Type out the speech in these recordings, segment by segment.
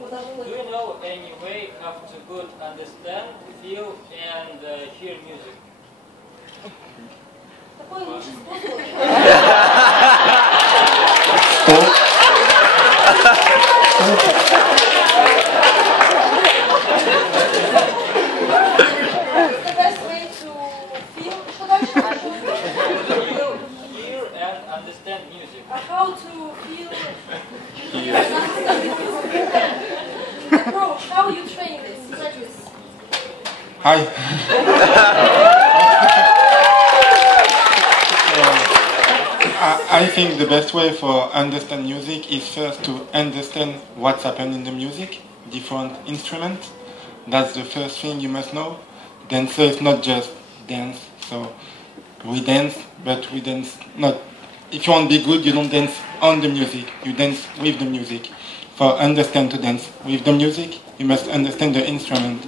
Do you know any way how to good understand, feel, and hear music? The best way to feel, Hear and understand music. how to feel and understand music. Approach, how you train this? Practice. Hi. I think the best way for understand music is first to understand what's happening in the music, different instruments. That's the first thing you must know. Dancer is not just dance, so we dance, but we dance not. If you want to be good, you don't dance on the music, you dance with the music. For understand to dance with the music, you must understand the instrument.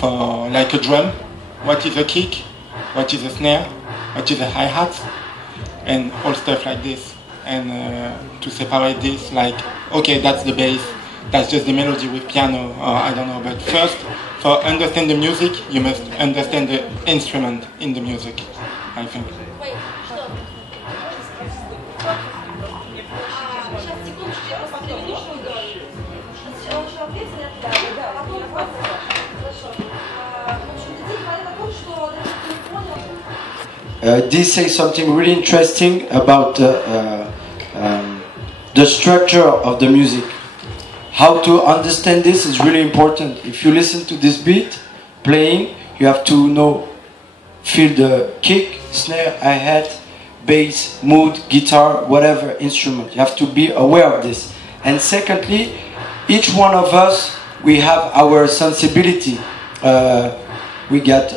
For like a drum, what is a kick, what is a snare, what is a hi-hat, and all stuff like this. And to separate this, like, okay, that's the bass, that's just the melody with piano, or I don't know. But first, for understand the music, you must understand the instrument in the music, I think. Wait, что? Сейчас, секундочку, я просто переведу, что он говорит. Он еще ответил, а потом хорошо. В общем, Дим говорит о том, что даже не понял. This says something really interesting about the structure of the music. How to understand this is really important. If you listen to this beat playing, you have to know, feel the kick, snare, hi-hat, bass, mood, guitar, whatever instrument. You have to be aware of this. And secondly, each one of us, we have our sensibility. We got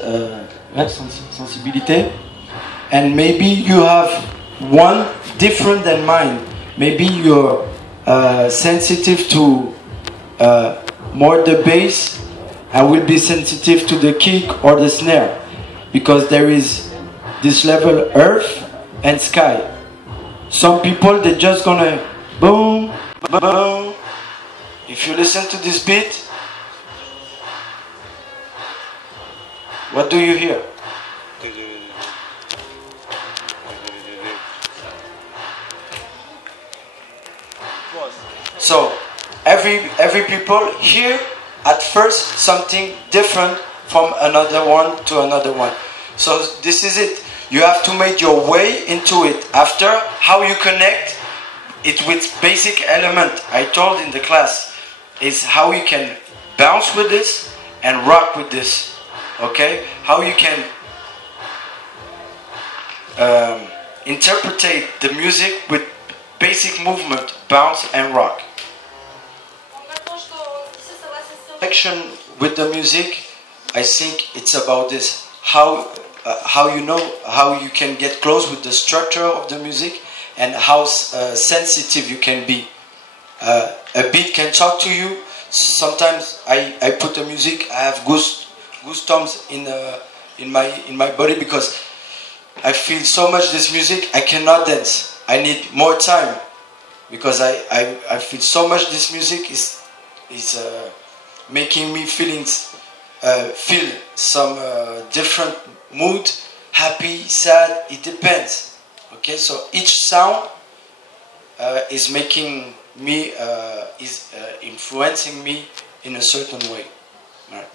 sensibility. And maybe you have one different than mine. Maybe you're sensitive to more the bass. I will be sensitive to the kick or the snare, because there is this level earth and sky. Some people, they're just gonna boom, boom. If you listen to this beat, what do you hear? So every people hear at first something different from another one to another one. So this is it. You have to make your way into it. After, how you connect it with basic element I told in the class is how you can bounce with this and rock with this. Okay? How you can interpretate the music with basic movement, bounce and rock. Connection with the music, I think it's about this. How you know, how you can get close with the structure of the music, and how sensitive you can be. A beat can talk to you. Sometimes I put the music, I have goosebumps in my body, because I feel so much this music, I cannot dance. I need more time, because I feel so much this music is making me feel some different mood, happy, sad, it depends. Okay, so each sound is making me, influencing me in a certain way. Right.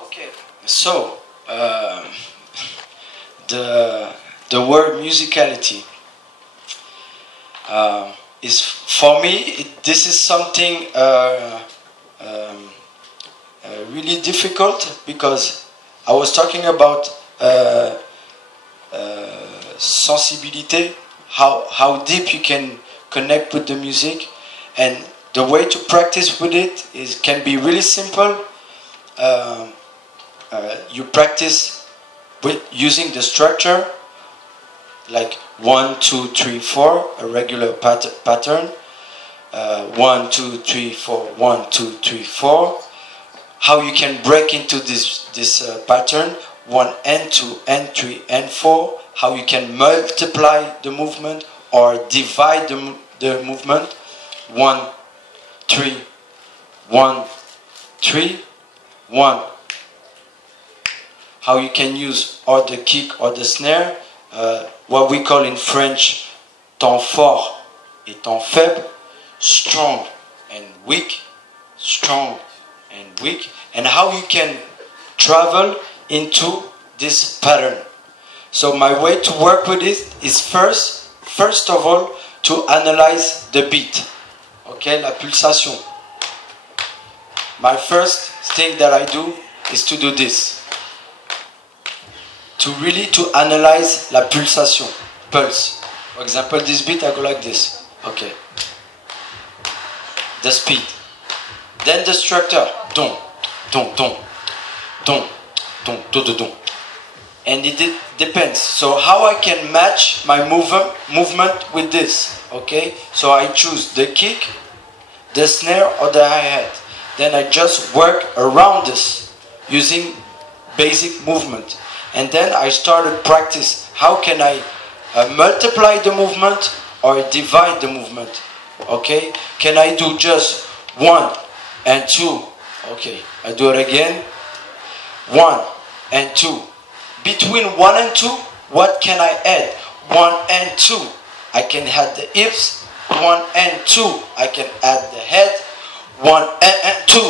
Okay, so the word musicality is, for me, this is something really difficult, because I was talking about sensibility, how deep you can connect with the music, and the way to practice with it can be really simple. You practice with using the structure, like 1, 2, 3, 4, a regular pattern. 1, 2, 3, 4, 1, 2, 3, 4. How you can break into this pattern, 1 and 2 and 3 and 4. How you can multiply the movement or divide the movement. 1, 3, 1, 3, 1. How you can use or the kick or the snare, what we call in French temps fort et temps faible, strong and weak, strong and weak, and how you can travel into this pattern. So my way to work with it is first of all, to analyze the beat. Okay, la pulsation. My first thing that I do is to do this. To analyze la pulsation, pulse. For example, this beat I go like this. Okay. The speed. Then the structure. Don, don, don, don, don, don, don, don. And it depends. So how I can match my movement with this. Okay. So I choose the kick, the snare, or the hi-hat. Then I just work around this using basic movement. And then I started practice. How can I multiply the movement or divide the movement? Okay, can I do just 1 and 2? Okay, I do it again. 1 and 2. Between 1 and 2, what can I add? 1 and 2. I can add the hips. 1 and 2. I can add the head. 1 and 2.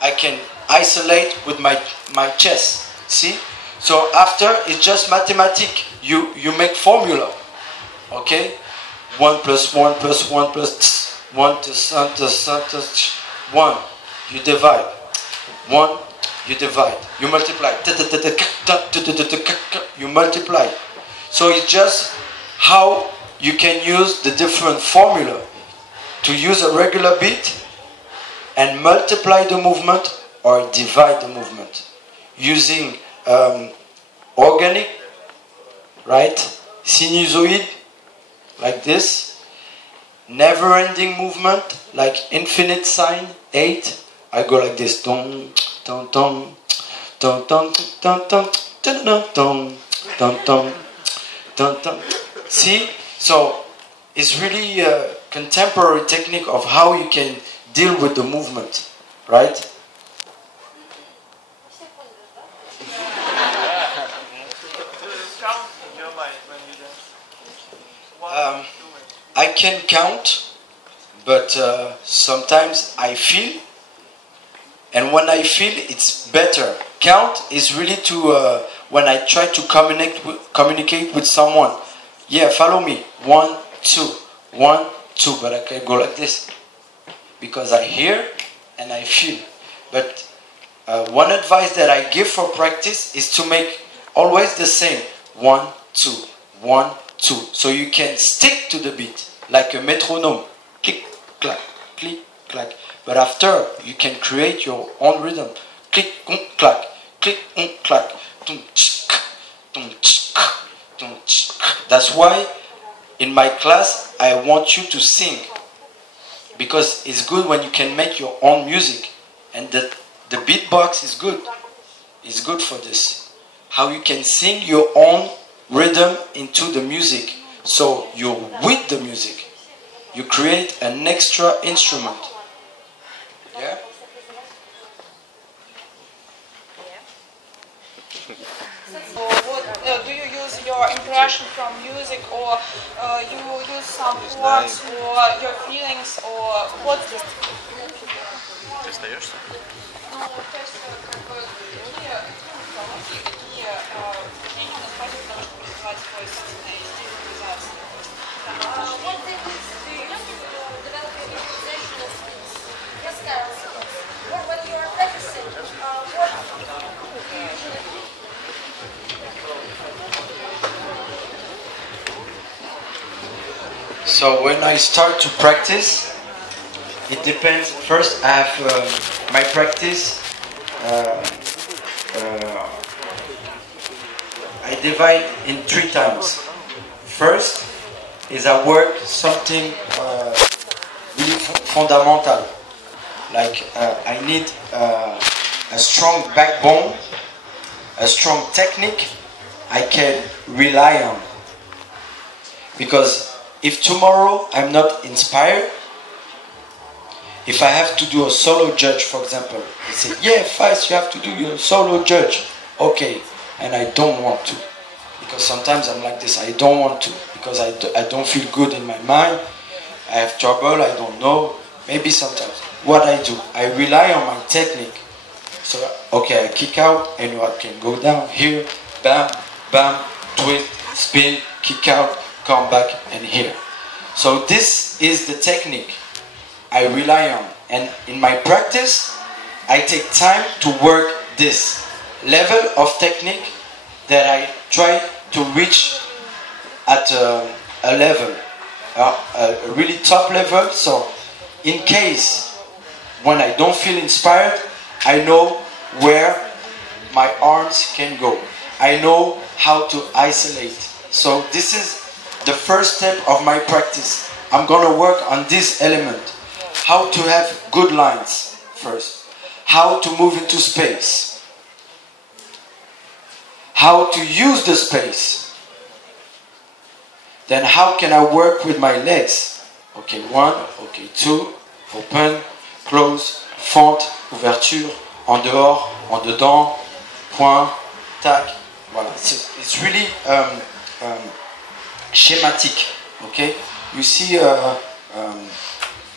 I can isolate with my chest. See? So after, it's just mathematics. You make formula. Okay? 1 plus 1 plus 1 plus 1 to 1. You divide. 1, you divide. You multiply. You multiply. So it's just how you can use the different formula to use a regular beat and multiply the movement or divide the movement using organic, right? Sinusoid, like this. Never-ending movement, like infinite sign, 8. I go like this. Dong, dong, dong, dong, dong, dong, dong, dong, dong, dong, dong, dong, dong. See? So it's really a contemporary technique of how you can deal with the movement, right? I can count, but sometimes I feel, and when I feel, it's better. Count is really to when I try to communicate with someone. Yeah, follow me. 1, 2, 1, 2, but I can go like this because I hear and I feel. But one advice that I give for practice is to make always the same. 1, 2, 1, 2, so you can stick to the beat like a metronome. Click, clack, click, clack. But after, you can create your own rhythm. Click, clack, click, clack. That's why in my class I want you to sing, because it's good when you can make your own music, and the beatbox is good. It's good for this. How you can sing your own rhythm into the music, so you're with the music. You create an extra instrument. Yeah? So what, do you use your impression from music, or you use some words or your feelings, or what? Ты остаешься? Ну, то есть, как бы, такие мнения назвать, потому что призывать свой собственный стиль импровизации. What they would do develop your improvisation skills, your styles, or when you are practicing, what you usually do? So when I start to practice, it depends. First, I have my practice. I divide in 3 times. First is I work something really fundamental. Like I need a strong backbone, a strong technique I can rely on. Because if tomorrow I'm not inspired, if I have to do a solo judge, for example, they say, yeah, PHYSS, you have to do your solo judge. Okay, and I don't want to. Because sometimes I'm like this, I don't want to. Because I don't feel good in my mind. I have trouble, I don't know. Maybe sometimes. What I do, I rely on my technique. So, okay, I kick out, and I can go down here, bam, bam, twist, spin, kick out, come back, and here. So this is the technique I rely on. And in my practice, I take time to work this level of technique that I try to reach at a level, a really top level. So in case when I don't feel inspired, I know where my arms can go. I know how to isolate. So this is the first step of my practice. I'm gonna work on this element. How to have good lines first. How to move into space. How to use the space. Then how can I work with my legs? Okay, 1, okay, 2, open, close, fente, ouverture, en dehors, en dedans, point, tac. Voilà. It's really schematic. Okay, you see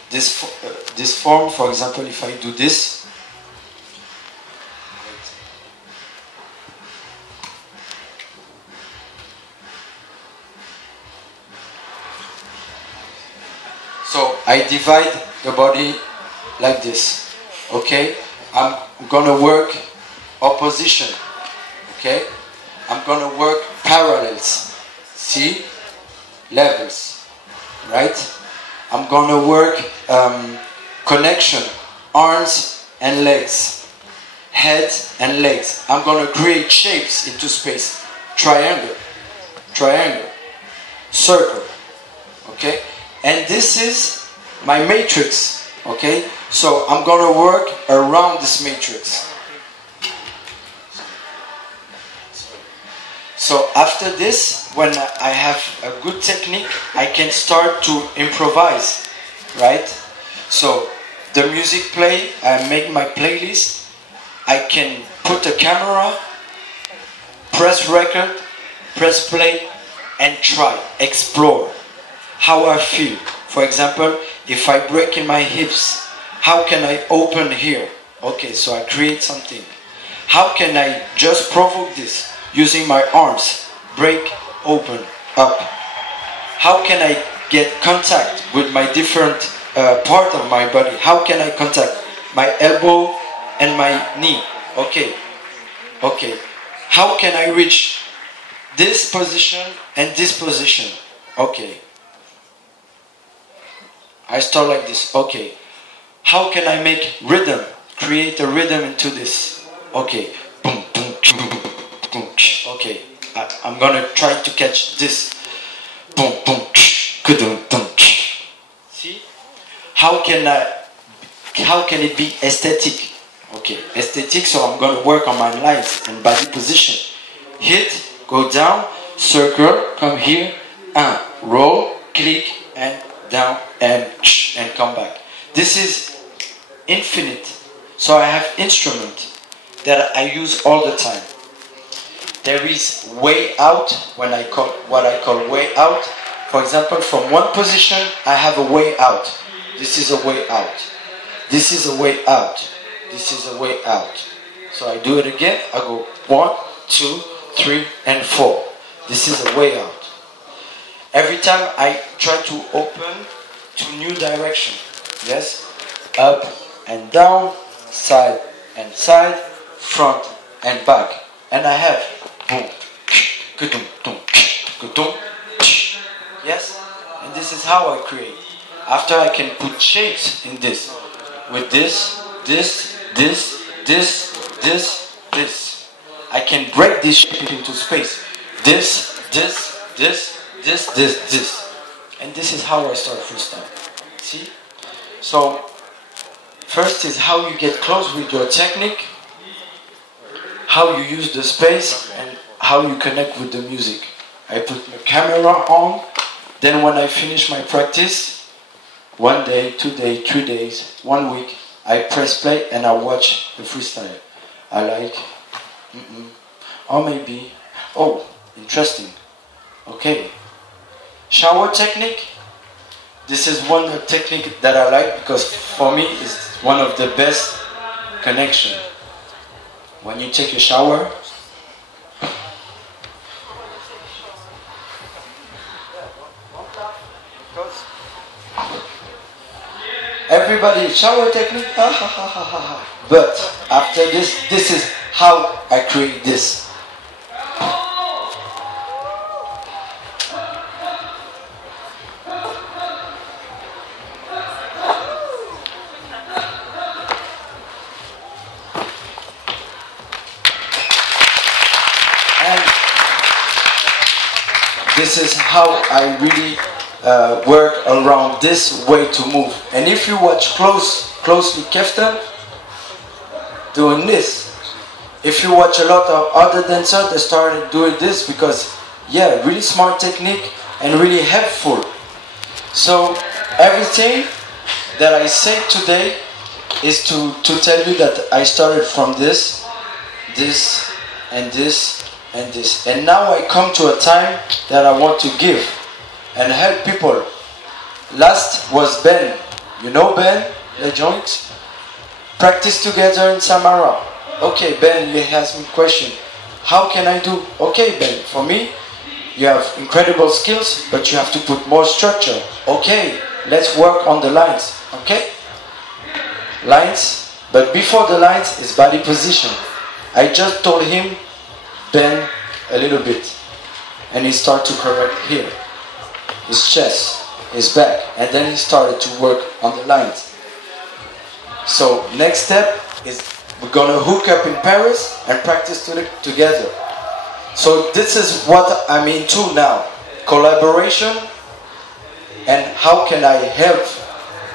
this form. For example, if I do this, so I divide the body like this. Okay, I'm gonna work opposition. Okay, I'm gonna work parallels. See, levels, right? I'm gonna work connection, arms and legs, head and legs. I'm gonna create shapes into space. Triangle, triangle, circle. Okay, and this is my matrix. Okay, so I'm gonna work around this matrix. So after this, when I have a good technique, I can start to improvise, right? So the music play, I make my playlist. I can put a camera, press record, press play, and try, explore how I feel. For example, if I break in my hips, how can I open here? Okay, so I create something. How can I just provoke this? Using my arms, break, open, up. How can I get contact with my different part of my body? How can I contact my elbow and my knee? Okay, okay. How can I reach this position and this position? Okay. I start like this. Okay. How can I make rhythm? Create a rhythm into this. Okay. Boom, boom, boom. Okay, I'm gonna try to catch this. Boom, boom, boom. See? How can it be aesthetic? Okay, aesthetic. So I'm gonna work on my lines and body position. Hit, go down, circle, come here, roll, click, and down, and come back. This is infinite. So I have instrument that I use all the time. There is way out, when I call what I call way out. For example, from one position, I have a way out. This is a way out. This is a way out. This is a way out. So I do it again. I go 1, 2, 3, and 4. This is a way out. Every time I try to open to new direction. Yes? Up and down, side and side, front and back. And I have boom, yes? And this is how I create. After I can put shapes in this. With this, this, this, this, this, this. I can break this shape into space. This, this, this, this. And this is how I start freestyle. See? So, first is how you get close with your technique, how you use the space, and how you connect with the music. I put my camera on, then when I finish my practice, 1 day, 2 days, 3 days, 1 week, I press play and I watch the freestyle. I like, or maybe, oh, interesting, okay. Shower technique, this is one technique that I like because for me it's one of the best connection. When you take a shower, everybody shower technique, but after this is how I create this. This is how I really work around this way to move. And if you watch closely Kefta doing this, if you watch a lot of other dancers, they started doing this because, yeah, really smart technique and really helpful. So everything that I say today is to tell you that I started from this, and this, and this. And now I come to a time that I want to give and help people. Last was Ben. You know Ben, the joint? Practice together in Samara. Okay, Ben, you asked me a question. How can I do? Okay, Ben, for me, you have incredible skills, but you have to put more structure. Okay, let's work on the lines. Okay? Lines, but before the lines is body position. I just told him, bend a little bit, and he started to correct here, his chest, his back, and then he started to work on the lines. So next step is we're gonna hook up in Paris and practice together. So this is what I'm into now, collaboration, and how can I help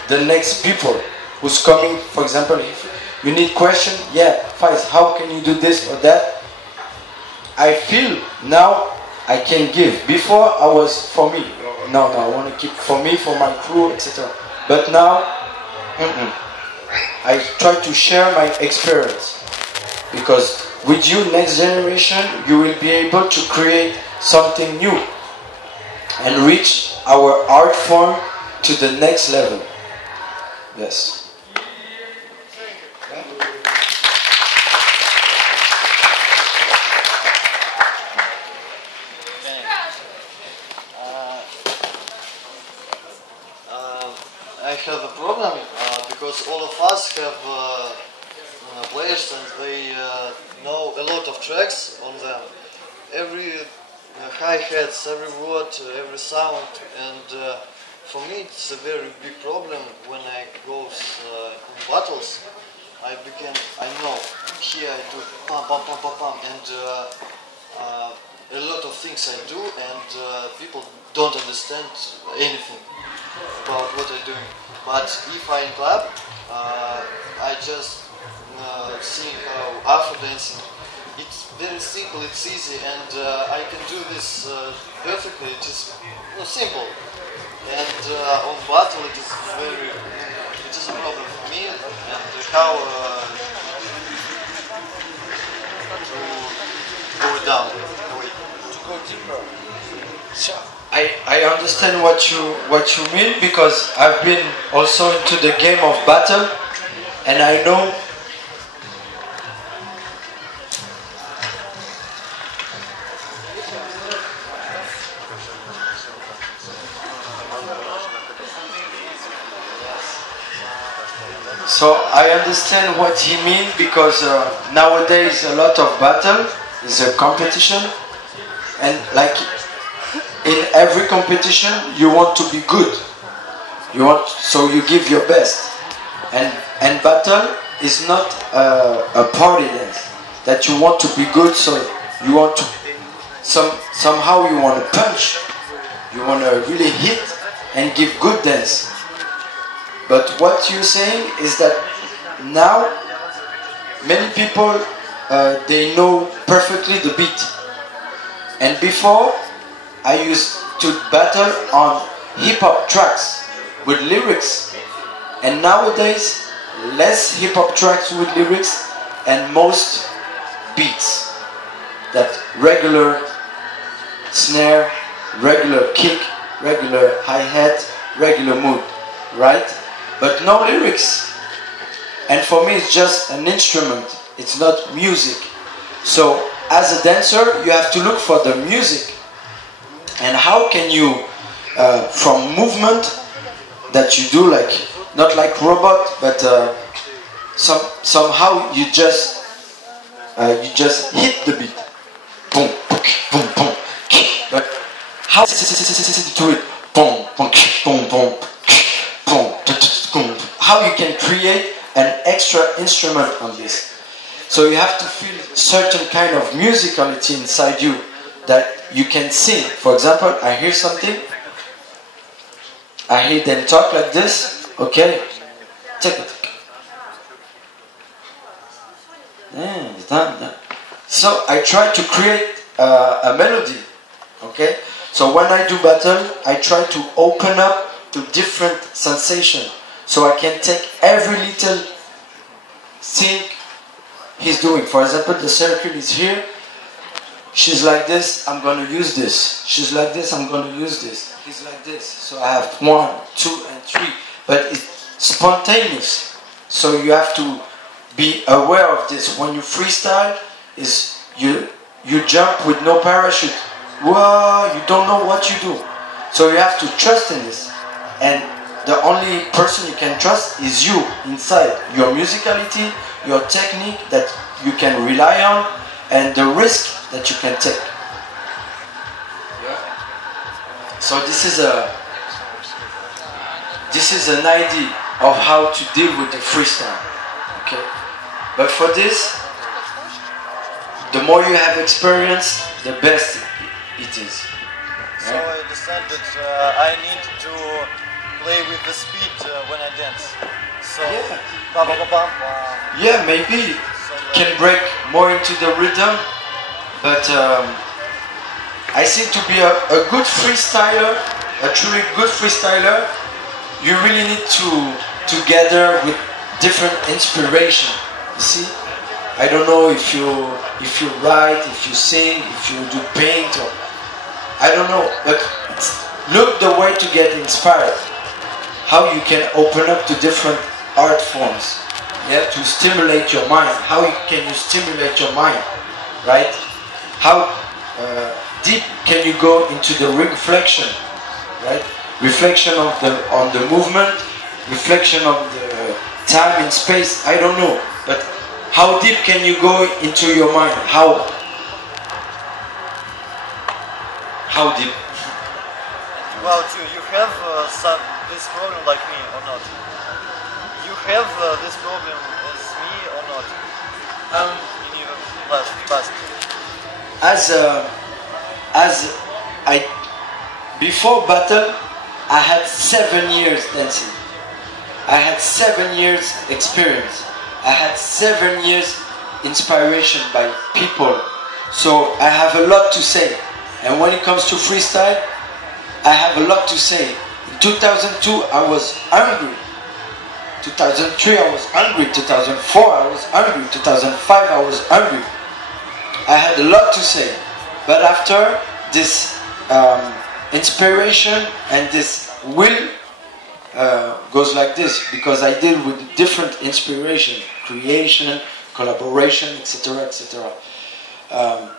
the next people who's coming. For example, if you need question, yeah, PHYSS, how can you do this or that? I feel now I can give. Before I was for me. No, I want to keep for me, for my crew, etc. But now, I try to share my experience. Because with you, next generation, you will be able to create something new and reach our art form to the next level. Yes. I have a problem because all of us have players and they know a lot of tracks on them. Every hi-hats, every word, every sound, and for me it's a very big problem when I go in battles. I know here I do pam pam pam pam pam, and a lot of things I do, and people don't understand anything about what I'm doing. But if I'm in club, I just see how Afro dancing. It's very simple, it's easy, and I can do this perfectly. It is simple. And on battle, it is a problem for me, and how to go down, to go deeper. So I understand what you mean, because I've been also into the game of battle, and I know so I understand what he means, because nowadays a lot of battle is a competition, and like in every competition you want to be good, so you give your best, and battle is not a party dance that you want to be good, so you want to somehow you want to punch, You want to really hit and give good dance. But what you're saying is that now many people they know perfectly the beat. And before I used to battle on hip-hop tracks with lyrics, and nowadays less hip-hop tracks with lyrics and most beats. That regular snare, regular kick, regular hi-hat, regular mood, right? But no lyrics. And for me it's just an instrument, it's not music. So as a dancer you have to look for the music. And how can you, from movement that you do, like not like robot, but somehow you just hit the beat, boom, boom, boom. But how to it, boom, boom, boom, boom, boom. How you can create an extra instrument on this? So you have to feel certain kind of musicality inside you that you can sing. For example, I hear something, I hear them talk like this, okay, take it. So I try to create a melody, okay? So when I do battle, I try to open up to different sensation. So I can take every little thing he's doing. For example, the circle is here. She's like this, I'm going to use this. She's like this, I'm going to use this. He's like this. So I have 1, 2, and 3. But it's spontaneous. So you have to be aware of this. When you freestyle, is you jump with no parachute. Whoa, you don't know what you do. So you have to trust in this. And the only person you can trust is you inside. Your musicality, your technique that you can rely on, and the risk that you can take. Yeah. So this is an idea of how to deal with the freestyle. Okay. But for this, the more you have experience, the best it is. So I understand that I need to play with the speed when I dance. So yeah, yeah, maybe can break more into the rhythm, but I think to be a good freestyler, a truly good freestyler, you really need to gather with different inspiration. You see, I don't know if you write, if you sing, if you do paint, or I don't know, but look the way to get inspired. How you can open up to different art forms, yeah, to stimulate your mind. How can you stimulate your mind, right? How deep can you go into the reflection, right? Reflection on the movement, reflection of the time and space. I don't know, but how deep can you go into your mind? How deep? Well, you have this problem like me or not? You have this problem as me or not? In your past. Before battle, I had 7 years dancing. I had 7 years experience. I had 7 years inspiration by people. So I have a lot to say. And when it comes to freestyle, I have a lot to say. In 2002, I was hungry. 2003, I was hungry. 2004, I was hungry. 2005, I was hungry. I had a lot to say. But after this inspiration and this will goes like this, because I deal with different inspiration, creation, collaboration, etc., etc.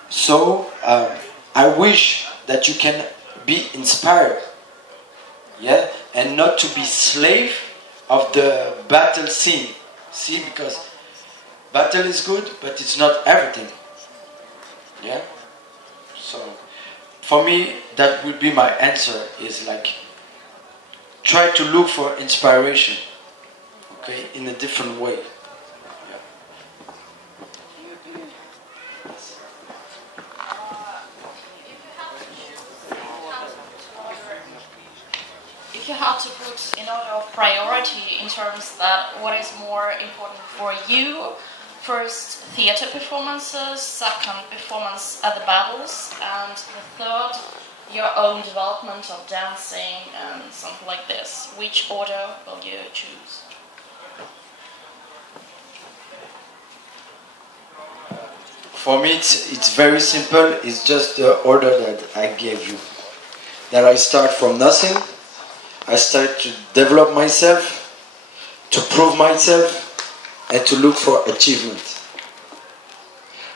So I wish that you can be inspired, yeah, and not to be slave of the battle scene. See, because battle is good, but it's not everything. Yeah. So for me, that would be my answer. Is like try to look for inspiration, okay, in a different way. if you had to put in order of priority in terms that what is more important for you, first theater performances, second performance at the battles, and the third your own development of dancing and something like this, which order will you choose? For me, it's very simple. It's just the order that I gave you. That I start from nothing. I start to develop myself, to prove myself, and to look for achievement.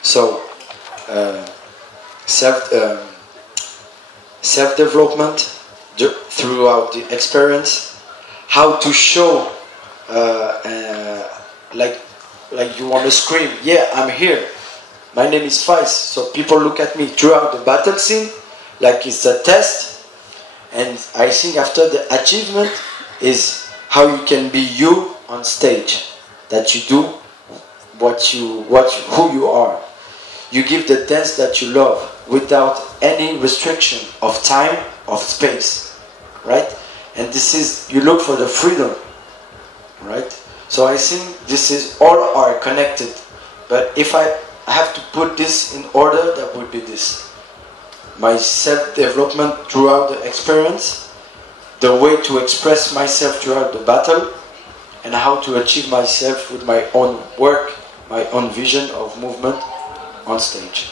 So, self-development throughout the experience. How to show, like you want to scream, yeah, I'm here. My name is PHYSS, so people look at me throughout the battle scene, like it's a test, and I think after the achievement is how you can be you on stage, that you do who you are. You give the dance that you love without any restriction of time, of space, right? And this is, you look for the freedom, right? So I think this is, all are connected, but if I have to put this in order, that would be this. My self-development throughout the experience, the way to express myself throughout the battle, and how to achieve myself with my own work, my own vision of movement on stage.